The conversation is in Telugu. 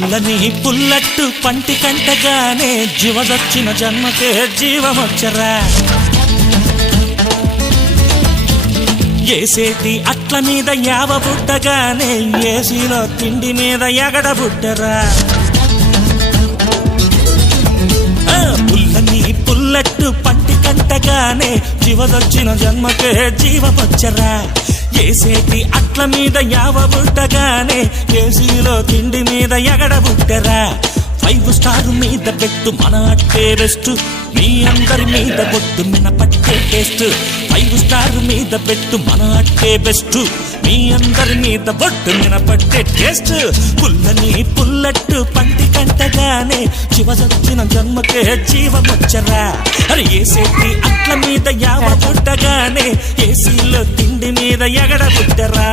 పుల్లని పుల్లట్టు పంటి కంటగానే జీవదొచ్చిన జన్మకే జీవమొచ్చరా ఏసేటి అట్ల మీద యావ పుట్టగానే ఏసీలో తిండి మీద ఎగడ పుట్టరా పుల్లని పుల్లట్టు పంటి కంటగానే జీవదొచ్చిన జన్మకే జీవమొచ్చరా ఏసేటి అట్ల మీద యావ పుట్టగానే ఏసీలో తిండి మీద ఎగడ పుట్టరా 5 స్టార్ మీద పెట్టు మన అట్టే బెస్ట్ మీ అందరి మీద బొట్టు మినపట్టే టేస్ట్ 5 స్టార్ మీద పెట్టు మన అట్టే బెస్ట్ మీ అందరి మీద బొట్టు మినపట్టే టేస్ట్ పుల్లని పుల్లట్టు పంటి కంటగానే జీవదొచ్చిన జన్మకే జీవమొచ్చరా అరే ఏసేటి అట్ల మీద యావ పుట్టగానే ఏసీలో తిండి మీద ఎగడ పుట్టరా